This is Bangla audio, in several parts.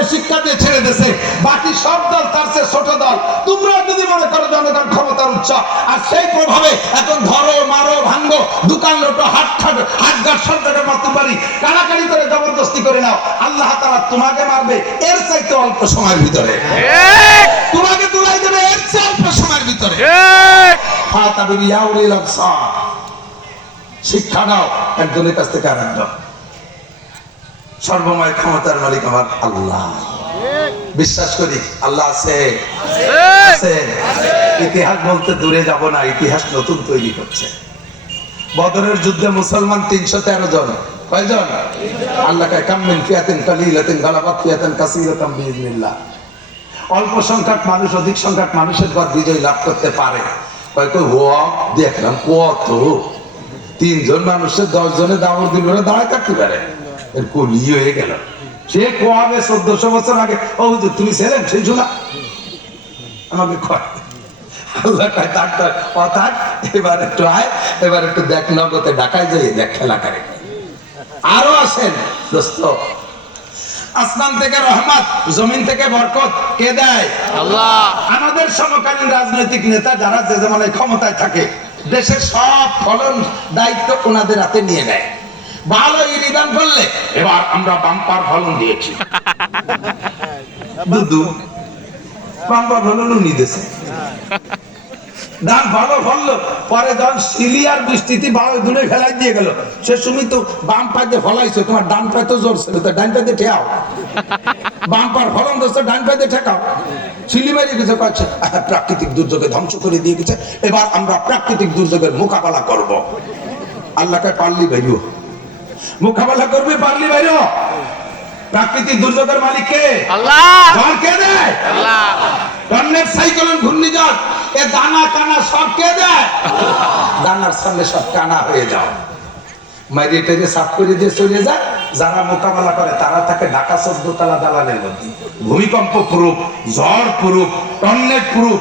জনগণকে শিক্ষা দিয়ে ছেড়ে দিয়েছে। বাকি সব দল তার চেয়ে ছোট দল। তোমরা যদি মনে করো জনগণ ক্ষমতার উচ্চ আর সেই প্রভাবে এখন ধরো মারো ভাঙ্গো দোকান লোটো হাট খাট হাট সব জায়গায় মারতে পারি। কাড়াকাড়ি করে জবরদস্তি করে নাও। আল্লাহ তারা তোমাকে মারবে এর চাইতে অল্প সময়ের ভিতরে। তোমাকে তুলাই দেবে এর চেয়ে অল্প সময়ের ভিতরে। শিক্ষা নাও একজনের কাছ থেকে আর একজন সর্বময় ক্ষমতার মালিক আমার আল্লাহ। বিশ্বাস করি, আল্লাহ আছে। আছে। ইতিহাস বলতে দূরে যাব না, ইতিহাস নতুন তৈরি করছে। বদরের যুদ্ধে মুসলমান তিনশো তেরো জন। কয়জন? আল্লাহ কামিন ফিয়াতিন কালিলাতিন ফিয়াতিন বিইذنিল্লাহ অল্প সংখ্যক মানুষ, অধিক সংখ্যক মানুষের পর বিজয় লাভ করতে পারে। কয় ও দেখলাম কত তিনজন মানুষের দশ জনে দামর দিল দাঁড়ায় থাকতে পারে। এর কলি হয়ে গেল। সে কোয়াবে চোদ্দশো বছর আগে ও হুজুর, তুমি ছিলেন সেই শোনা আমাকে কয় আল্লাহ কয় থাক থাক, ও এবার একটু আয় এবার একটু দেখ নগদে ঢাকায় যাই দেখ খেলা করে। আরও আসেন দোস্ত। আসমান থেকে রহমত জমিন থেকে বরকত কে দেয়? আল্লাহ। আমাদের সমকালীন রাজনৈতিক নেতা যারা যে যেমন ক্ষমতায় থাকে দেশের সব ফলন দায়িত্ব ওনাদের হাতে নিয়ে নেয়। ভালো ইরিদান করলে, এবার আমরা বাম্পার ফলন দিয়েছি। দুদু বাম্পার ফলন উনি দিয়েছে ধান ভালো ফললো, পরে যখন সিলিয়ার বৃষ্টিতে বারো দুনে ফেলাই দিয়ে গেল। সে তুমি তো বাম ফলাইছো, তোমার ডান পায়ে তো জোর ছিল তো ডান বাম্পার ফলন ডান ঠেকাও। সিলি মেরে গেছে কয়েছে প্রাকৃতিক দুর্যোগে ধ্বংস করে দিয়ে গেছে। এবার আমরা প্রাকৃতিক দুর্যোগের মোকাবেলা করব। আল্লাহকে পারলি ভাইও। মোকাবেলা করবে পারলি ভাইও প্রাকৃতিক দুর্যোগের মালিক কে? আল্লাহ। ঝড় কে দেয় আল্লাহ। বন্যের সাইক্লোন ঘূর্ণিঝড় এ দানা কানা সব কে দেয় দানার সামনে সব কানা হয়ে যাও। মাইরে টেরে সাফ করে দিয়ে চলে যায় যারা মোকাবেলা করে তারা থাকে ঢাকা চোদ্দ তালা দালানের মধ্যে। ভূমিকম্প পুরুক ঝড় পুরুক টন্নেট পুরুক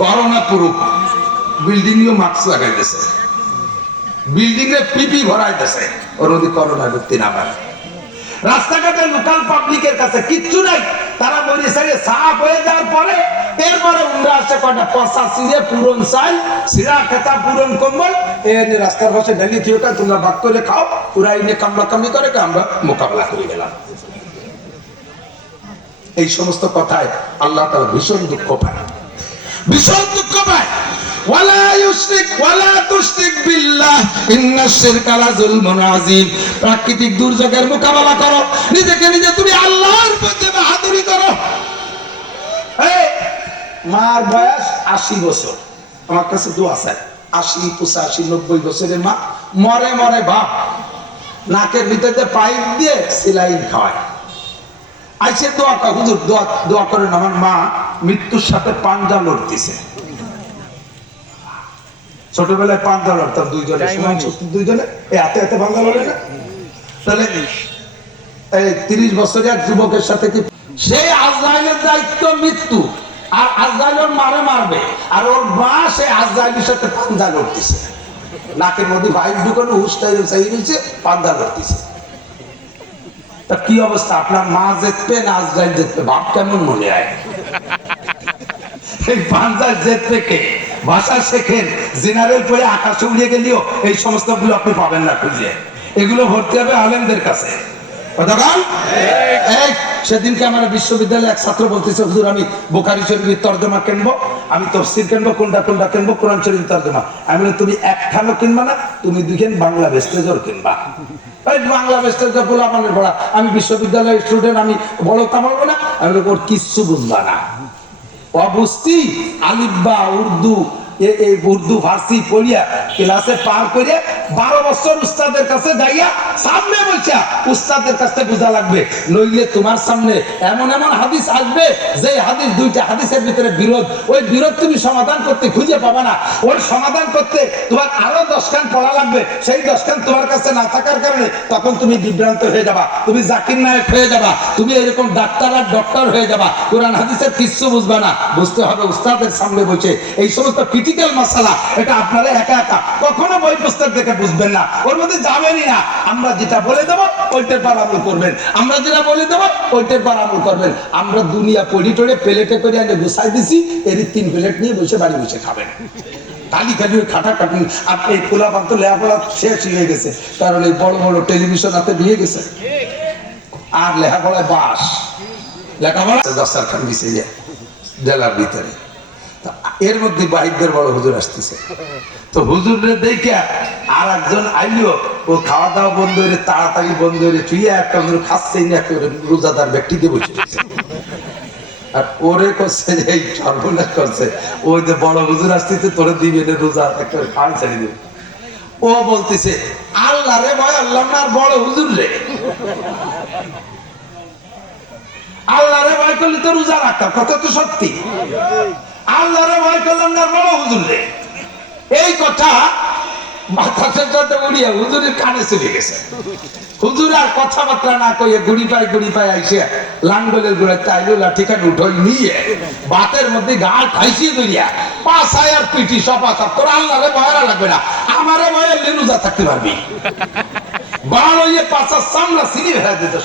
করোনা পুরুক বিল্ডিং এও মাস্ক লাগাইতেছে বিল্ডিং এ পিপি ভরাইতেছে। ওর করোনা ঢুকতে না পারে রাস্তাঘাটে লোকাল পাবলিকের কাছে কিচ্ছু নাই। তারা সাইডে সাফ হয়ে যাওয়ার পরে এরপরে উন্ডা আসছে কটা পচা সিঁড়ে পুরন চাল সিরা খেতা, পুরন কম্বল। এ রাস্তার পাশে ঢেলি থিও তোমরা ভাগ করে খাও। পুরা এনে কামলা কামলি করে আমরা মোকাবেলা করে গেলাম। এই সমস্ত কথায় আল্লাহ তাআলা ভীষণ দুঃখ পায়। ভীষণ দুঃখ পায়। প্রাকৃতিক দুর্যোগের মোকাবেলা করো। নিজেকে নিজে তুমি আল্লাহর মধ্যে বাহাদুরি করো। মার বয়স আশি বছর। আমার কাছে দোয়া আছে আশি, পঁচাশি, নব্বই বছরের মা মরে মরে বাপ। নাকের ভিতরে পাইপ দিয়ে সিলাইন খাওয়ায়। আইসে দোয়া হুজুর, দোয়া দোয়া করেন। আমার মা মৃত্যুর সাথে পাঞ্জা লড়তেছে। ছোটবেলায় পাঞ্জা লড়তাম দুইজনে সমান দুইজনে। এই হাতে হাতে পাঞ্জা লড়ে না? তাহলে এই তিরিশ বছরের এক যুবকের সাথে কি সে আজরাইলের দায়িত্ব মৃত্যু। আর আজরাইলের মারে মারবে। আর ওর মা সে আজরাইলের সাথে পাঞ্জা লড়তেছে। নাকের মধ্যে বাইক ঢুকানো হুস্টাই চাই রয়েছে পাঞ্জা লড়তেছে। তা কি অবস্থা? আপনার মা জিতবে না আজরাইল জিতবে? ভাব কেমন মনে হয়? এই পাঞ্জার জেত থেকে ভাষা শেখেন, জেনারেল পড়ে আকাশ উড়িয়ে গেলেও এই সমস্তগুলো আপনি পাবেন না খুঁজে। এগুলো ভর্তি হবে আলেমদের কাছে। সেদিনকে আমার বিশ্ববিদ্যালয়ে এক ছাত্র বলতেছে, হুজুর, আমি বোখারি শরীফের তর্জমা কিনবো, আমি তফসির কিনবো, কোনটা কোনটা কিনবো, কোরআন শরীফ তর্জমা। আমি বলি তুমি একখানো কিনবা না, তুমি দুইখান বাংলা বেস্টেজর কিনবা। বাংলা বেস্টেজর বলে, আমার পড়া আমি বিশ্ববিদ্যালয়ের স্টুডেন্ট আমি বড় তা না। আমি ওর কিচ্ছু বুঝবা না। অবস্থি আলিব্বা উর্দু। উর্দু, ফার্সি পড়িয়া ক্লাসে পার বারো বছর উস্তাদের কাছে যাইয়া সামনে বলছা উস্তাদের কাছে বোঝা লাগবে, নইলে তোমার সামনে এমন এমন হাদিস আসবে যে হাদিস, দুইটা হাদিসের ভিতরে বিরোধ। ওই বিরোধ তুমি সমাধান করতে খুঁজে পাবা না। ওই সমাধান করতে তোমার আরও দশখান পড়া লাগবে। সেই দশখান তোমার কাছে না থাকার কারণে তখন তুমি বিভ্রান্ত হয়ে যাবা। তুমি জাকির নায়ক হয়ে যাবা। তুমি এরকম ডাক্তার আর ডক্টর হয়ে যাবা। কোরআন, হাদিসের কিচ্ছু বুঝবা না। বুঝতে হবে উস্তাদের সামনে বসে। এই সমস্ত ক্রিটিক্যাল মশালা এটা আপনারা একা একা কখনো বই পুস্তক দেখে বুঝবেন না। ওর মধ্যে যাবেনই না। আমরা যেটা বলে দেবো, ওইটার পর আমল করবেন। আমরা যেটা বলে দেবো, ওইটার পর আমল করবেন। আমরা দুনিয়া পড়ি টড়ে প্লেটে করে আনে গুছাই দিছি এর তিন প্লেট নিয়ে বসে বাড়ি বসে খাবেন। খালি খালি খাটা আর এই খোলা পান্ত লেখাপড়া শেষ হয়ে গেছে। কারণ এই বড় বড় টেলিভিশন হাতে দিয়ে গেছে। আর লেখাপড়ায় বাস। লেখাপড়া দশটার মিশে যায় জেলার ভিতরে। এর মধ্যে বাহিরদের বড় হুজুর আসতেছে। তো হুজুরে দেখে আর একজন আইলো, ও খাওয়া দাওয়া বন্ধ হয়ে তাড়াতাড়ি বন্ধ হয়ে চুইয়া একটা হুজুর খাচ্ছে না রোজাদার ব্যক্তিকে বসে আর ওরে করছে যে, এই সর্বনাশ করছে। ওই যে বড় হুজুর আসতেছে, তোরে দিবে না রোজা একটা ও বলতেছে, আল্লাহ রে ভয় আল্লাহ না বড় হুজুর রে। আল্লাহ রে ভয় করলে তো রোজা রাখতাম কত তো সত্যি। আল্লাহ রে ভয় করলাম না বড় হুজুর। এই কথা হুজুর বাতের মধ্যে গাল খাইছিয়ে দইয়া পাশায় আর পিটি সপা সপ তোর আল্লাহ রে ভয়রা লাগবে না। আমারে ভয়ে লেনুজা থাকতে পারবি। বাড় হইয়ে পাশার সামলা সিলি হয়ে দিতে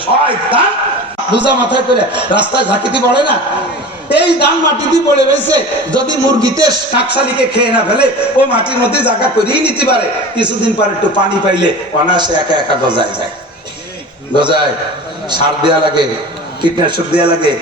বুঝা মাথায় রাস্তায় ঝাঁকিতে পড়ে না? এই ধান মাটিতে পড়ে রয়েছে যদি মুরগিতে কাকশালিকে খেয়ে না ফেলে, ও মাটির মধ্যে জায়গা করিয়ে নিতে পারে। কিছুদিন পর একটু পানি পাইলে অনায়াসে একা একা গজায় যায়। গজায়, সার দেয়া লাগে, কীটনাশক দেয়া লাগে